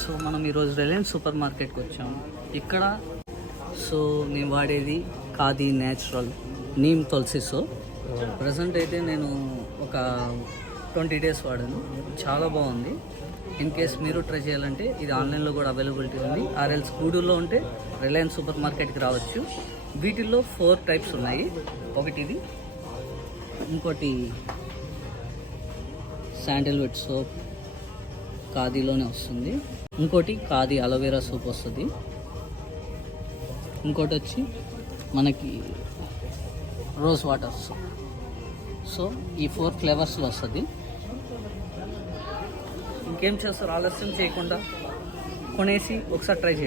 So మనం ఈరోజు Reliance super మార్కెట్కి వచ్చాము. ఇక్కడ సో నేను వాడేది ఖాదీ న్యాచురల్ నీమ్ తులసి సో. ప్రజెంట్ అయితే నేను ఒక ట్వంటీ డేస్ వాడాను. చాలా బాగుంది. ఇన్ కేస్ మీరు ట్రై చేయాలంటే ఇది ఆన్లైన్లో కూడా అవైలబిలిటీ ఉంది. ఆర్ఎల్స్ గూడూరులో ఉంటే రిలయన్స్ సూపర్ మార్కెట్కి రావచ్చు. వీటిల్లో ఫోర్ టైప్స్ ఉన్నాయి. ఒకటి ఇది ఇంకోటి శాండిల్వుడ్ సోప్ ఖాదీలోనే వస్తుంది. ఇంకోటి ఖాదీ అలోవెరా సూప్ వస్తుంది. ఇంకోటి వచ్చి మనకి రోజ్ వాటర్ సో ఈ ఫోర్ ఫ్లేవర్స్లో వస్తుంది. ఇంకేం చేస్తారు? ఆలస్యం చేయకుండా కొనేసి ఒకసారి ట్రై చేయండి.